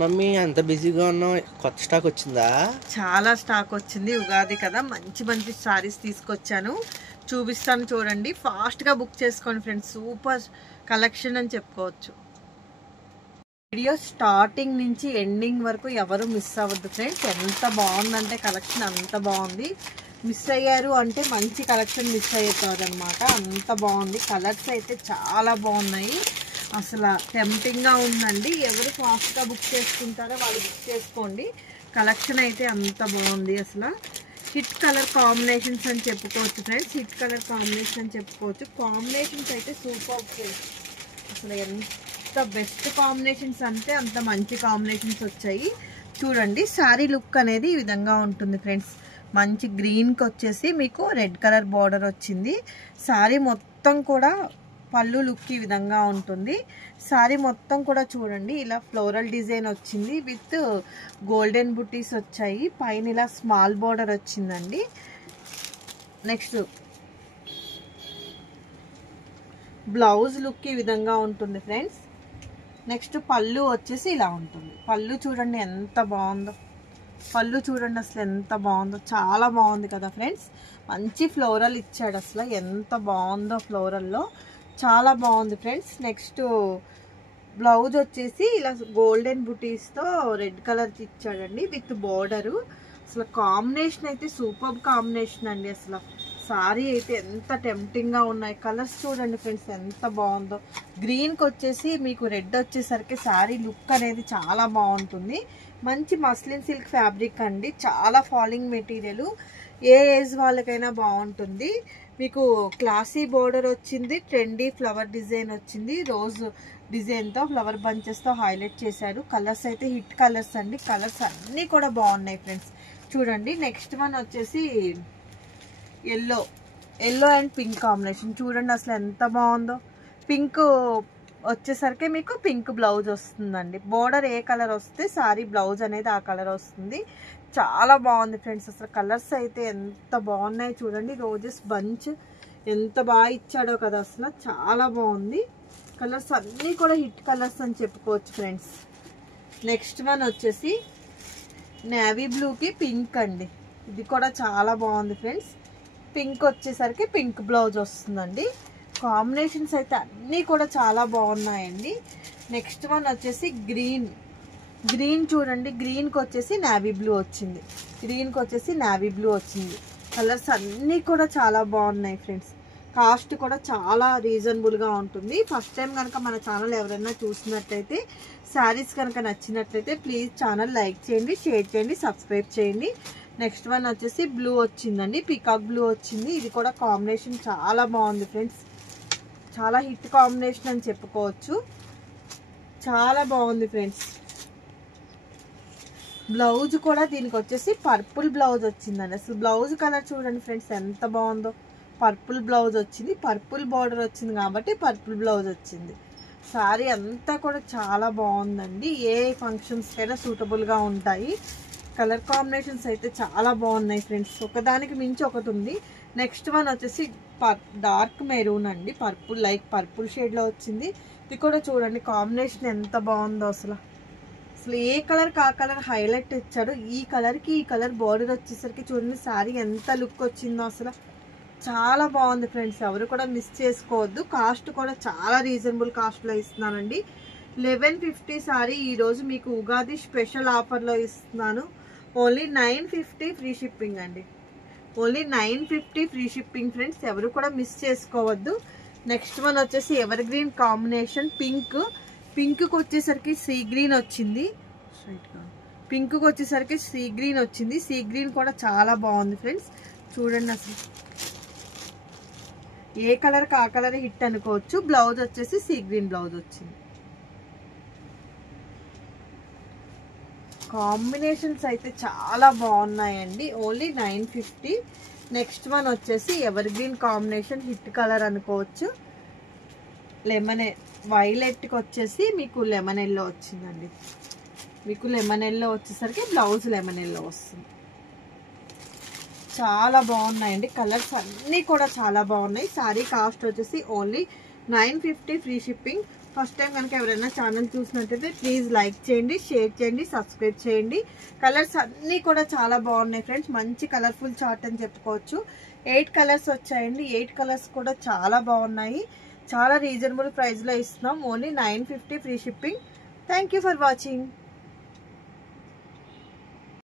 Mummy అంత బిజీగా ఉన్నావు, కొత్త స్టాక్ వచ్చిందా? చాలా స్టాక్ వచ్చింది. ఉగాది కదా, మంచి మంచి సారీస్ తీసుకొచ్చాను, చూపిస్తాను చూడండి. ఫాస్ట్గా బుక్ చేసుకోండి ఫ్రెండ్స్, సూపర్ కలెక్షన్ అని చెప్పుకోవచ్చు. వీడియో స్టార్టింగ్ నుంచి ఎండింగ్ వరకు ఎవరు మిస్ అవ్వద్దు ఫ్రెండ్స్. ఎంత బాగుందంటే కలెక్షన్ అంత బాగుంది. మిస్ అయ్యారు అంటే మంచి కలెక్షన్ మిస్ అవుతుంది అనమాట. అంత బాగుంది. కలర్స్ అయితే చాలా బాగున్నాయి. అసలు టెంప్టింగ్గా ఉందండి. ఎవరు ఫాస్ట్గా బుక్ చేసుకుంటారో వాళ్ళు బుక్ చేసుకోండి. కలెక్షన్ అయితే అంత బాగుంది. అసలు హిట్ కలర్ కాంబినేషన్స్ అని చెప్పుకోవచ్చు ఫ్రెండ్స్. హిట్ కలర్ కాంబినేషన్ అని చెప్పుకోవచ్చు. కాంబినేషన్స్ అయితే సూపర్ ఫ్రెండ్స్. అసలు ఎంత బెస్ట్ కాంబినేషన్స్ అంటే అంత మంచి కాంబినేషన్స్ వచ్చాయి. చూడండి, శారీ లుక్ అనేది ఈ విధంగా ఉంటుంది ఫ్రెండ్స్. మంచి గ్రీన్కి వచ్చేసి మీకు రెడ్ కలర్ బార్డర్ వచ్చింది. శారీ మొత్తం కూడా పళ్ళు లుక్ ఈ విధంగా ఉంటుంది. శారీ మొత్తం కూడా చూడండి, ఇలా ఫ్లోరల్ డిజైన్ వచ్చింది విత్ గోల్డెన్ బుటీస్ వచ్చాయి. పైన ఇలా స్మాల్ బార్డర్ వచ్చిందండి. నెక్స్ట్ బ్లౌజ్ లుక్ ఈ విధంగా ఉంటుంది ఫ్రెండ్స్. నెక్స్ట్ పళ్ళు వచ్చేసి ఇలా ఉంటుంది. పళ్ళు చూడండి ఎంత బాగుందో. పళ్ళు చూడండి అసలు ఎంత బాగుందో. చాలా బాగుంది కదా ఫ్రెండ్స్. మంచి ఫ్లోరల్ ఇచ్చాడు. అసలు ఎంత బాగుందో ఫ్లోరల్లో. చాలా బాగుంది ఫ్రెండ్స్. నెక్స్ట్ బ్లౌజ్ వచ్చేసి ఇలా గోల్డెన్ బుటీస్తో రెడ్ కలర్ ఇచ్చాడండి విత్ బోర్డరు. అసలు కాంబినేషన్ అయితే సూపర్ కాంబినేషన్ అండి. అసలు సారీ అయితే ఎంత టెంప్టింగ్గా ఉన్నాయి. కలర్స్ చూడండి ఫ్రెండ్స్ ఎంత బాగుందో. గ్రీన్కి వచ్చేసి మీకు రెడ్ వచ్చేసరికి సారీ లుక్ అనేది చాలా బాగుంటుంది. మంచి మస్లిన్ సిల్క్ ఫ్యాబ్రిక్ అండి. చాలా ఫాలింగ్ మెటీరియల్. ఏ ఏజ్ వాళ్ళకైనా బాగుంటుంది. మీకు క్లాసీ బోర్డర్ వచ్చింది. ట్రెండీ ఫ్లవర్ డిజైన్ వచ్చింది. రోజ్ డిజైన్తో ఫ్లవర్ బంచెస్తో హైలైట్ చేశారు. కలర్స్ అయితే హిట్ కలర్స్ అండి. కలర్స్ అన్నీ కూడా బాగున్నాయి ఫ్రెండ్స్. చూడండి, నెక్స్ట్ వన్ వచ్చేసి ఎల్లో అండ్ పింక్ కాంబినేషన్. చూడండి అసలు ఎంత బాగుందో. పింక్ వచ్చేసరికి మీకు పింక్ బ్లౌజ్ వస్తుందండి. బోర్డర్ ఏ కలర్ వస్తే సారీ బ్లౌజ్ అనేది ఆ కలర్ వస్తుంది. చాలా బాగుంది ఫ్రెండ్స్. అసలు కలర్స్ అయితే ఎంత బాగున్నాయి చూడండి. రోజెస్ బంచ్ ఎంత బాగా ఇచ్చాడో కదా. అసలు చాలా బాగుంది. కలర్స్ అన్నీ కూడా హిట్ కలర్స్ అని చెప్పుకోవచ్చు ఫ్రెండ్స్. నెక్స్ట్ వన్ వచ్చేసి నేవీ బ్లూకి పింక్ అండి. ఇది కూడా చాలా బాగుంది ఫ్రెండ్స్. పింక్ వచ్చేసరికి పింక్ బ్లౌజ్ వస్తుందండి. కాంబినేషన్స్ అయితే అన్నీ కూడా చాలా బాగున్నాయండి. నెక్స్ట్ వన్ వచ్చేసి గ్రీన్ చూడండి. గ్రీన్కి వచ్చేసి నేవీ బ్లూ వచ్చింది. గ్రీన్కి వచ్చేసి నేవీ బ్లూ వచ్చింది. కలర్స్ అన్నీ కూడా చాలా బాగున్నాయి ఫ్రెండ్స్. కాస్ట్ కూడా చాలా రీజనబుల్గా ఉంటుంది. ఫస్ట్ టైం కనుక మన ఛానల్ ఎవరైనా చూసినట్లయితే, శారీస్ కనుక నచ్చినట్లయితే ప్లీజ్ ఛానల్ లైక్ చేయండి, షేర్ చేయండి, సబ్స్క్రైబ్ చేయండి. నెక్స్ట్ వన్ వచ్చేసి బ్లూ వచ్చిందండి. పీకాక్ బ్లూ వచ్చింది. ఇది కూడా కాంబినేషన్ చాలా బాగుంది ఫ్రెండ్స్. చాలా హిట్ కాంబినేషన్ అని చెప్పుకోవచ్చు. చాలా బాగుంది ఫ్రెండ్స్. బ్లౌజ్ కూడా దీనికి వచ్చేసి పర్పుల్ బ్లౌజ్ వచ్చిందండి. అసలు బ్లౌజ్ కలర్ చూడండి ఫ్రెండ్స్ ఎంత బాగుందో. పర్పుల్ బ్లౌజ్ వచ్చింది. పర్పుల్ బార్డర్ వచ్చింది కాబట్టి పర్పుల్ బ్లౌజ్ వచ్చింది. సారీ అంతా కూడా చాలా బాగుందండి. ఏ ఫంక్షన్స్కైనా సూటబుల్గా ఉంటాయి. కలర్ కాంబినేషన్స్ అయితే చాలా బాగున్నాయి ఫ్రెండ్స్. ఒకదానికి మించి ఒకటి ఉంది. నెక్స్ట్ వన్ వచ్చేసి డార్క్ మెరూన్ అండి. పర్పుల్ షేడ్లో వచ్చింది. ఇది కూడా చూడండి కాంబినేషన్ ఎంత బాగుందో. అసలు ఏ కలర్ ఆ కలర్ హైలైట్ ఇచ్చాడు. ఈ కలర్కి ఈ కలర్ బార్డర్ వచ్చేసరికి చూడండి శారీ ఎంత లుక్ వచ్చిందో. అసలు చాలా బాగుంది ఫ్రెండ్స్. ఎవరు కూడా మిస్ చేసుకోవద్దు. కాస్ట్ కూడా చాలా రీజనబుల్ కాస్ట్లో ఇస్తున్నానండి. 1150 సారీ ఈరోజు మీకు ఉగాది స్పెషల్ ఆఫర్లో ఇస్తున్నాను. ఓన్లీ 950 ఫ్రీ షిప్పింగ్ అండి. Only 950 free shipping friends. ఎవరు కూడా మిస్ చేసుకోవద్దు. నెక్స్ట్ వన్ వచ్చేసి ఎవర్ గ్రీన్ కాంబినేషన్. పింక్కి వచ్చేసరికి సీ గ్రీన్ వచ్చింది. పింక్కి వచ్చేసరికి సీ గ్రీన్ వచ్చింది. సీ గ్రీన్ కూడా చాలా బాగుంది ఫ్రెండ్స్. చూడండి అసలు ఏ కలర్కి ఆ కలర్ హిట్ అనుకోవచ్చు. బ్లౌజ్ వచ్చేసి సీ గ్రీన్ బ్లౌజ్ వచ్చింది. కాంబినేషన్స్ అయితే చాలా బాగున్నాయండి. ఓన్లీ 950. నెక్స్ట్ వన్ వచ్చేసి ever green combination hit colour అనుకోవచ్చు. వైలెట్కి వచ్చేసి మీకు లెమన్ ఎల్లో వచ్చిందండి. మీకు లెమన్ ఎల్లో వచ్చేసరికి బ్లౌజ్ లెమన్ ఎల్లో వస్తుంది. చాలా బాగున్నాయండి. కలర్స్ అన్నీ కూడా చాలా బాగున్నాయి. సారీ కాస్ట్ వచ్చేసి only 950 free shipping. First time కనుక ఎవరైనా ఛానల్ చూసినట్టయితే ప్లీజ్ లైక్ చేయండి, షేర్ చేయండి, సబ్స్క్రైబ్ చేయండి. కలర్స్ అన్నీ కూడా చాలా బాగున్నాయి ఫ్రెండ్స్. మంచి కలర్ఫుల్ చార్ట్ అని చెప్పుకోవచ్చు. 8 కలర్స్ వచ్చాయండి. 8 కలర్స్ కూడా చాలా బాగున్నాయి. చాలా రీజనబుల్ ప్రైస్లో ఇస్తున్నాం. Only 950 free shipping. Thank you for watching.